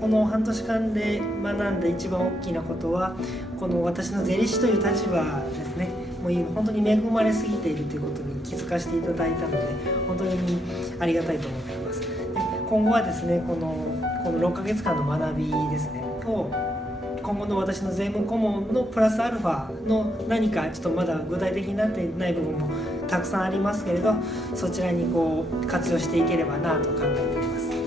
この半年間で学んだ一番大きなことは、この私の税理士という立場ですね、もう今本当に恵まれすぎているということに気づかせていただいたので、本当にありがたいと思っています。で、今後はですね、この6ヶ月間の学びですねを、今後の私の税務顧問のプラスアルファの何かちょっとまだ具体的になっていない部分もたくさんありますけれど、そちらに活用していければなと考えています。